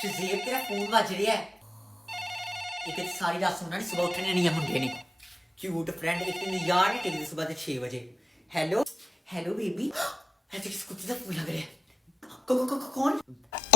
शज़ेब तेरा फोन बज रहा है। एक तो सारी रात सोना नहीं, सुबह उठने नहीं है मुंडे ने। क्यूट फ्रेंड एक दिन यार नहीं टेकती सुबह 6 बजे। हेलो हेलो बेबी, ऐसे किस कुत्ते का फोन लग रहा है? कौन?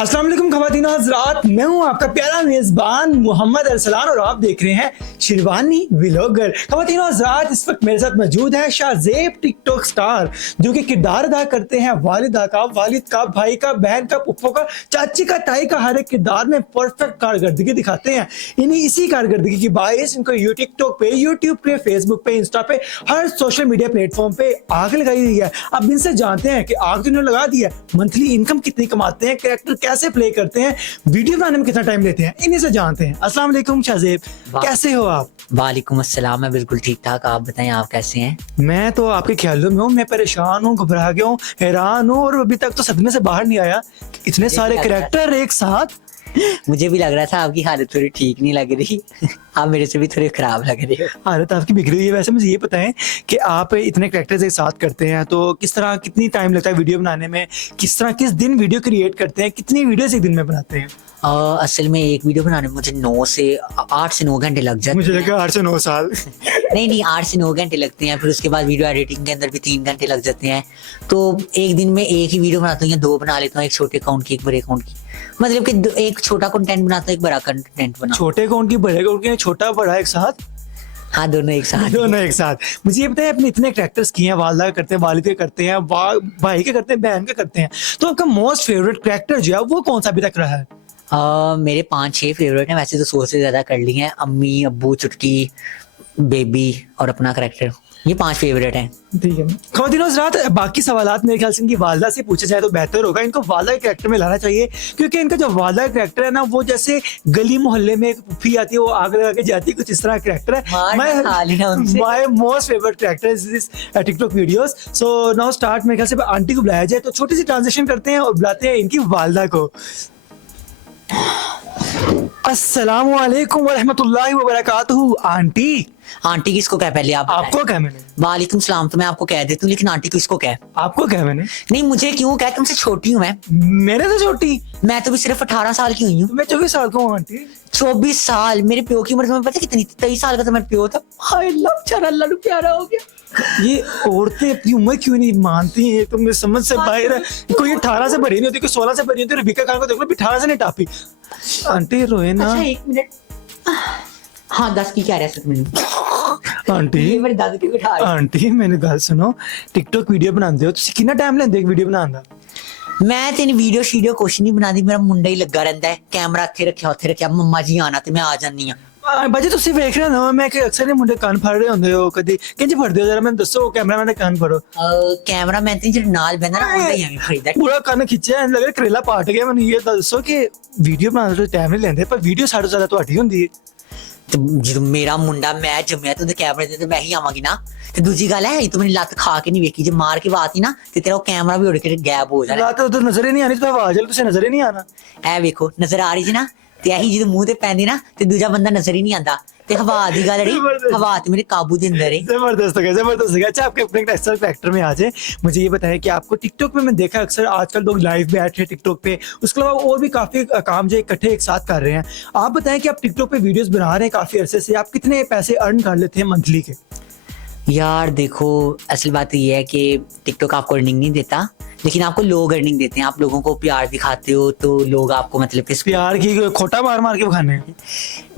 अस्सलाम वालेकुम ख़वातीन और हज़रात, मैं हूं आपका प्यारा मेज़बान मोहम्मद अरसलान और आप देख रहे हैं शिरवानी व्लॉगर। ख़वातीन और हज़रात, इस वक्त मेरे साथ मौजूद है शाहज़ेब टिकटॉक स्टार, जो कि किरदार अदा करते हैं वालिदा का, वालिद का, भाई का, बहन का, पुप्पो का, चाची का, ताई का। हर एक किरदार में परफेक्ट कारकर्दगी दिखाते हैं। इसी कारकर्दगी की बायस इनको टिकटॉक पे, यूट्यूब पे, फेसबुक पे, इंस्टा पे, हर सोशल मीडिया प्लेटफॉर्म पे आग लगाई हुई है। अब इनसे जानते हैं कि आग तो इन्होंने लगा दी है, मंथली इनकम कितनी कमाते हैं, कैरेक्टर कैसे प्ले करते हैं, वीडियो बनाने में कितना टाइम लेते हैं, इन्हीं से जानते हैं। अस्सलाम वालेकुम शाहज़ेब, कैसे हो आप? वालेकुम अस्सलाम, मैं बिल्कुल ठीक ठाक। आप बताएं, आप कैसे हैं? मैं तो आपके ख्यालों में हूँ। मैं परेशान हूँ, घबरा गया हूँ, हैरान हूँ और अभी तक तो सदमे से बाहर नहीं आया। इतने सारे कैरेक्टर एक साथ। मुझे भी लग रहा था आपकी हालत थोड़ी ठीक नहीं लग रही। आप मेरे से भी थोड़ी खराब लग रही हो। हालत आपकी बिगड़ी हुई है। वैसे मुझे ये बताएं कि आप इतने कैरेक्टर्स एक साथ करते हैं तो किस तरह, कितनी टाइम लगता है वीडियो बनाने में, किस तरह, किस दिन वीडियो क्रिएट करते हैं, कितनी वीडियोस एक दिन में बनाते हैं? असल में एक वीडियो बनाने में मुझे 8 से 9 घंटे लग जाते हैं। मुझे लगा 8 से 9 साल। नहीं 8 से 9 घंटे लगते हैं। फिर उसके बाद वीडियो एडिटिंग के अंदर भी 3 घंटे लग जाते हैं। तो एक दिन में एक ही वीडियो बनाता हूँ या 2 बना लेता हूँ, एक छोटे अकाउंट की, एक बड़े अकाउंट की। मतलब कि एक छोटा कंटेंट बनाता हूँ, एक बड़ा कंटेंट बनाता हूँ। छोटे अकाउंट की, बड़े अकाउंट की, छोटा बड़ा एक साथ? हाँ, दोनों एक साथ। दोनों एक साथ। मुझे ये बताएं, अपने इतने कैरेक्टर्स किए हैं, वालिदा का करते हैं, वालिद के करते हैं, भाई के करते हैं, बहन के करते हैं, तो आपका मोस्ट फेवरेट कैरेक्टर जो है वो कौन सा अभी तक रहा है? मेरे 5-6 फेवरेट हैं। वैसे तो 100 से ज्यादा कर ली हैं। अम्मी, अब्बू, चुटकी, बेबी और अपना कैरेक्टर, ये 5 फेवरेट हैं। ठीक है। ख़वातीन हज़रात, बाकी सवालात मेरे ख्याल से इनकी वालिदा से पूछे जाए तो बेहतर होगा। इनको वालिदा के कैरेक्टर में लाना चाहिए, क्योंकि इनका जो वालिदा का कैरेक्टर है ना, वो जैसे गली मोहल्ले में एक पुप्पी आती है, वो आग लगा के जाती है, कुछ इस तरह कैरेक्टर है। My most favourite character is this TikTok videos. So now start. मेरे ख्याल से आंटी को बुलाया जाए तो छोटी सी ट्रांजिशन करते हैं और बुलाते हैं इनकी वालिदा को। अस्सलाम वालेकुम वरहमतुल्लाहि वबरकातुहू। आंटी। आंटी किसको कहा पहले आप बताएं? आपको क्या मैंने? वालेकुम सलाम तो मैं आपको कह देती हूँ, लेकिन आंटी किसको कहा? आपको क्या मैंने? नहीं, मुझे क्यों कहा? तुमसे छोटी हूँ मैं। मेरे से छोटी? मैं तो भी सिर्फ 18 साल की हुई हूँ। मैं 24 साल का हूँ आंटी। 24 साल? मेरे प्यो की उम्र तुम्हें पता कितनी? 23 साल का तो मेरा प्यो था। हाय अल्लाह, बेचारा अल्लाह नु प्यारा हो गया। ये औरतें अपनी उम्र क्यों नहीं मानती हैं? तुम समझ से बाहर है। कोई 18 से बड़ी नहीं होती, कोई 16 से बड़ी नहीं होती। रबीका खान को देख लो, 18 से नहीं टापी। आंटी रोए ना। अच्छा 1 मिनट। हाँ 10 की क्या रियासत में आंटी। मेरे दादू की बिठा। आंटी मैंने गल सुनो, टिकटॉक वीडियो बनाते हो तुसी, कितना टाइम लेंदे एक वीडियो बनाने दा? मैं तेन वीडियो शीडियो कुछ नहीं बनाती, मेरा मुंडा ही लगा रहता है। कैमरा इत्थे रखिया उत्थे रखिया, मम्मा जी आना ते मैं आ जानी हां। बाजी तुसी वेख रहे हो मैं कि अक्सर ही मुंडे कान फाड़ रहे होंदे हो, कदी किंज फड़दे हो? जरा मैं दसो, कैमरामैन दे कान फाड़ो। कैमरा मैन ते जेड़ा नाल बंदा ना, उंदा ही हमें फड़ीदा। पूरा कान खिंचा है, लग रहा करेला पाट गया। मैंने ये दसो कि वीडियो बनाने तो टाइम नहीं लेंदे, पर वीडियो सारे ज्यादा ਤੁਹਾਡੀ ਹੁੰਦੀ है। ਤੇ ਜਦੋਂ ਮੇਰਾ ਮੁੰਡਾ ਮੈਂ ਜੰਮਿਆ ਤੇ ਉਹਦੇ ਕੈਮਰੇ ਤੇ ਮੈਂ ਹੀ ਆਵਾਂਗੀ ਨਾ। ਤੇ ਦੂਜੀ ਗੱਲ ਹੈ, ਤੂੰ ਮੇਰੀ ਲੱਤ ਖਾ ਕੇ ਨਹੀਂ ਵੇਖੀ, ਜੇ ਮਾਰ ਕੇ ਵਾਤੀ ਨਾ ਤੇ ਤੇਰਾ ਉਹ ਕੈਮਰਾ ਵੀ ਉੜ ਕੇ ਗਾਇਬ ਹੋ ਜਾਣਾ। ਲੱਤ ਉਧਰ ਨਜ਼ਰ ਹੀ ਨਹੀਂ ਆਣੀ, ਤੇ ਆਵਾਜ਼ ਵਾਲੀ ਤੁਸੀਂ ਨਜ਼ਰ ਹੀ ਨਹੀਂ ਆਣਾ। ਐ ਵੇਖੋ ਨਜ਼ਰ ਆ ਰਹੀ ਜੀ ਨਾ, ਤੇ ਇਹੀ ਜਦੋਂ ਮੂੰਹ ਤੇ ਪੈਂਦੀ ਨਾ ਤੇ ਦੂਜਾ ਬੰਦਾ ਨਜ਼ਰ ਹੀ ਨਹੀਂ ਆਂਦਾ। ਤੇ ਹਵਾ ਦੀ ਗੱਲ ਰਹੀ, हवा तो मेरे काबू के अंदर है। जबरदस्त हो गया, जबरदस्त हो गया। अच्छा, आपके अपने कैरेक्टर में आ जाए, मुझे ये बताएं कि आपको टिकटॉक में मैं देखा अक्सर आजकल लोग लाइव बैठ रहे हैं टिकटॉक पे, उसके अलावा और भी काफी काम जो इकट्ठे एक साथ कर रहे हैं। आप बताएं कि आप टिकटॉक पे वीडियोस बना रहे हैं काफी अरसे से, आप कितने पैसे अर्न कर लेते हैं मंथली के? यार देखो, असल बात ये है कि टिकटॉक आपको अर्निंग नहीं देता, लेकिन आपको लोग अर्निंग देते हैं। आप लोगों को प्यार दिखाते हो तो लोग आपको मतलब कि प्यार की खोटा मार मार के खाने?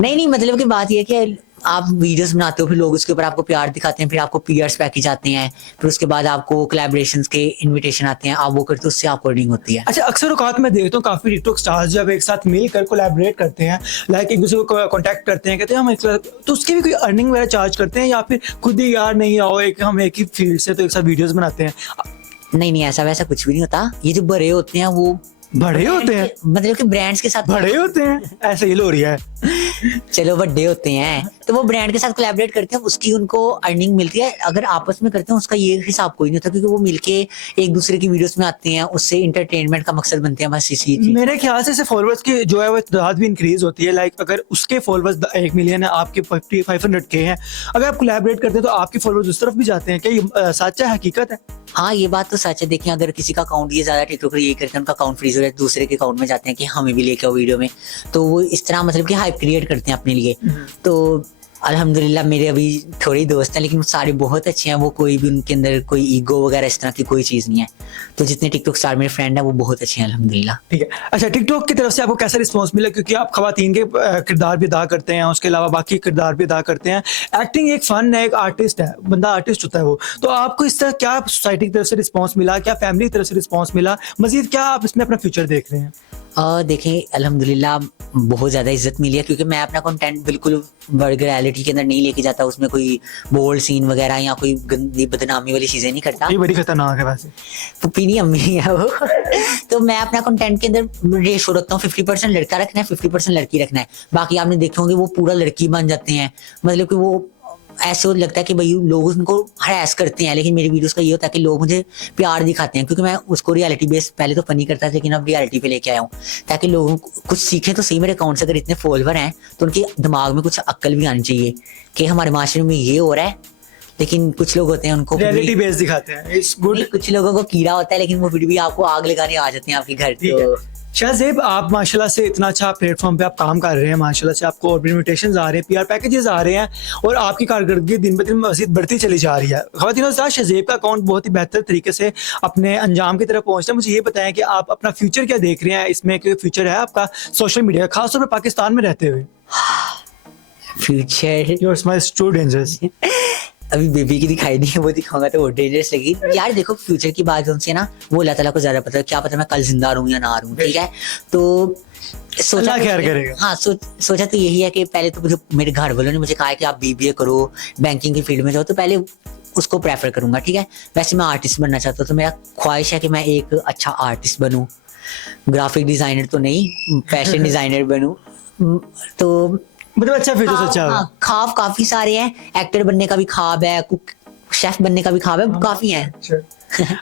नहीं मतलब की बात ये है कि आप वीडियोस बनाते हो, फिर लोग उसके ऊपर आपको प्यार दिखाते हैं, फिर आपको पीयर्स पैकेज आते हैं, फिर उसके बाद आपको कोलैबोरेशंस के इनविटेशन आते हैं, आप वो करते हो, उससे आपको अर्निंग होती है। अच्छा, अक्सर औकात में देखता हूँ काफी टिकटॉक स्टार्स जब एक साथ मिलकर कोलैबोरेट करते हैं, लाइक एक दूसरे को कांटेक्ट करते हैं, कहते हैं हम एक साथ, तो उसके भी कोई अर्निंग वगैरह चार्ज करते हैं या फिर खुद ही यार नहीं आओ हम एक ही फील्ड से तो एक साथ वीडियोस बनाते हैं? नहीं ऐसा वैसा कुछ भी नहीं होता। ये जो बड़े होते हैं वो बड़े होते हैं, मतलब कि ब्रांड्स के साथ बड़े होते हैं, ऐसे ही हो रही है। चलो बड़े होते हैं तो वो ब्रांड के साथ कोलैबोरेट करते हैं, उसकी उनको अर्निंग मिलती है। अगर आपस में करते हैं उसका ये हिसाब कोई नहीं होता, क्योंकि वो मिलके एक दूसरे की वीडियोस में आते हैं, उससे इंटरटेनमेंट का मकसद बनते हैं, बस इसी चीज। मेरे ख्याल से फॉलोअर्स की जो है वो तादाद भी इंक्रीज होती है। लाइक अगर उसके फॉलोअर्स 1 मिलियन है, आपके 500K हैं, अगर आप कोलैबोरेट करते हैं तो आपके फॉलोअर्स उस तरफ भी जाते हैं। क्या ये सच है, हकीकत है? हाँ ये बात तो सच है। देखिए अगर किसी का अकाउंट ये ज्यादा टिकटॉकर ये करते हैं, उनका अकाउंट फ्रीज जरूरत दूसरे के अकाउंट में जाते हैं कि हमें भी लेके आओ वीडियो में, तो वो इस तरह मतलब कि हाइप क्रिएट करते हैं अपने लिए। तो अल्हम्दुलिल्लाह मेरे अभी थोड़े ही दोस्त हैं, लेकिन सारे बहुत अच्छे हैं, वो कोई भी उनके अंदर कोई ईगो वगैरह इस तरह की कोई चीज़ नहीं है। तो जितने टिकटॉक स्टार मेरे फ्रेंड हैं वो बहुत अच्छे हैं अल्हम्दुलिल्लाह। ठीक है, अच्छा टिकटॉक की तरफ से आपको कैसा रिस्पांस मिला, क्योंकि आप खवातीन के किरदार भी अदा करते हैं, उसके अलावा बाकी किरदार भी अदा करते हैं, एक्टिंग एक फन है, एक आर्टिस्ट है, बंदा आर्टिस्ट होता है वो, तो आपको इस तरह क्या सोसाइटी की तरफ से रिस्पांस मिला, क्या फैमिली की तरफ से रिस्पांस मिला, मजीद क्या आप इसमें अपना फ्यूचर देख रहे हैं? देखें अल्हम्दुलिल्लाह बहुत ज़्यादा इज्जत मिली है, क्योंकि मैं अपना कंटेंट बिल्कुल वर्ग रियलिटी के अंदर नहीं लेके जाता, उसमें कोई बोल्ड सीन वगैरह या कोई गंदी बदनामी वाली चीज़ें नहीं करता। ये बड़ी खतरनाक है वैसे। पुप्पी नहीं अम्मी है वो। तो मैं अपना कंटेंट के अंदर रेशो रखता हूँ, 50% लड़का रखना है, 50% लड़की रखना है। बाकी आपने देखे होंगे वो पूरा लड़की बन जाते हैं, मतलब कि वो ऐसे लगता है कि भाई लोग उनको हरास करते हैं, लेकिन मेरी वीडियोस का ये होता है कि लोग मुझे प्यार दिखाते हैं, क्योंकि मैं उसको रियलिटी बेस पहले तो फनी करता था, लेकिन अब रियलिटी पे लेके आया हूँ ताकि लोगों को कुछ सीखें तो सही। मेरे अकाउंट से अगर इतने फॉलोवर हैं तो उनके दिमाग में कुछ अक्ल भी आनी चाहिए कि हमारे माशरे में ये हो रहा है, लेकिन कुछ लोग होते हैं उनको रियलिटी बेस दिखाते हैं, इट्स गुड। कुछ लोगों को कीड़ा होता है, लेकिन वो फिर भी आपको आग लगाने आ जाते हैं आपके घर। तो शाहजेब, आप माशाल्लाह से इतना अच्छा प्लेटफॉर्म पे आप काम कर रहे हैं, माशाल्लाह से आपको और भी इन्विटेशंस आ रहे हैं, पीआर पैकेजेस आ रहे हैं, और आपकी कारकर्दगी दिन ब दिन मज़ीद बढ़ती चली जा रही है। ख़वातीन और हज़रात, शाहजेब का अकाउंट बहुत ही बेहतर तरीके से अपने अंजाम की तरफ पहुँचता है। मुझे ये बताएं कि आप अपना फ्यूचर क्या देख रहे हैं, इसमें कोई फ्यूचर है आपका सोशल मीडिया, खासतौर पर पाकिस्तान में रहते हुए? Future your smile is too dangerous. अभी बेबी की दिखाई नहीं है, वो दिखाऊंगा तो वो डेंजरस लगी यार। देखो फ्यूचर की बात उनसे ना, वो अल्लाह ताला को ज्यादा पता है, क्या पता मैं कल जिंदा रहूं या ना रहूं, ठीक है। तो सोचा खैर करेगा। हाँ सोचा तो यही है कि पहले तो मुझे मेरे घर वालों ने मुझे कहा है कि आप बीबीए करो, बैंकिंग की फील्ड में जाओ, तो पहले उसको प्रेफर करूंगा, ठीक है। वैसे मैं आर्टिस्ट बनना चाहता हूँ, तो मेरा ख्वाहिश है कि मैं एक अच्छा आर्टिस्ट बनूं, ग्राफिक डिजाइनर तो नहीं, फैशन डिजाइनर बनूं। तो मतलब अच्छा फ्यूचर सोचा है। हाँ, ख्वाब काफी सारे हैं, एक्टर बनने का भी ख्वाब है, कुक शेफ बनने का भी ख्वाब है, काफी है।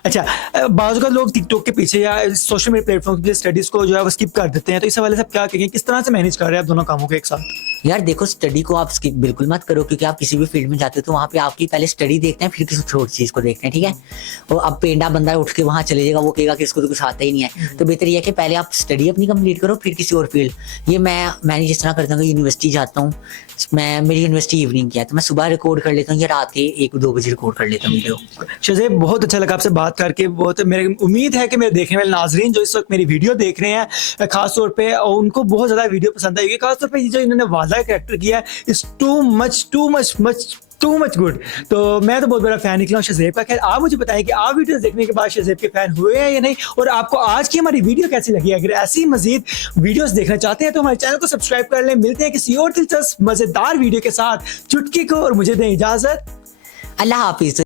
अच्छा, बाज़ का लोग टिकटॉक के पीछे या सोशल मीडिया प्लेटफॉर्म के स्टडीज को जो है वो स्किप कर देते हैं, तो इस हवाले से आप क्या कहेंगे, किस तरह से मैनेज कर रहे हैं आप दोनों कामों को एक साथ? यार देखो स्टडी को आप स्किप बिल्कुल मत करो, क्योंकि आप किसी भी फील्ड में जाते हो तो वहाँ पे आपकी पहले स्टडी देखते हैं, फिर किसी छोटी चीज को देखते हैं, ठीक है। और अब पेंडा बंदा उठ के वहाँ चले जाएगा, वो कहेगा कि इसको तो कुछ आता ही नहीं है। तो बेहतर ये है कि पहले आप स्टडी अपनी कंप्लीट करो, फिर किसी और फील्ड। ये मैंने जिस तरह करता हूँ, यूनिवर्सिटी जाता हूँ, मेरी यूनिवर्सिटी इवनिंग की है, तो मैं सुबह रिकॉर्ड कर लेता हूँ या रात के 1-2 बजे रिकॉर्ड कर लेता हूँ वीडियो। शाहजेब, बहुत अच्छा लगा आपसे बात करके, बहुत मेरी उम्मीद है कि मेरे देखने वाले नाजरीन जो इस वक्त मेरी वीडियो देख रहे हैं, खास तौर पे उनको बहुत ज़्यादा वीडियो पसंद आएगी। खास तौर पे ये जो इन्होंने वादा कैरेक्टर किया है, इज टू मच गुड। तो मैं तो बहुत बड़ा फैन निकला हूँ शाहजेब का। खैर, आप मुझे बताएं कि आप वीडियोस देखने के बाद शाहजेब के फैन हुए हैं या नहीं, और आपको आज की हमारी वीडियो कैसी लगी। अगर ऐसी मजीद वीडियोस देखना चाहते हैं तो हमारे चैनल को सब्सक्राइब कर लें। मिलते हैं किसी और दिलचस्प मजेदार वीडियो के साथ, चुटकी को, और मुझे दें इजाजत। अल्लाह हाफिज।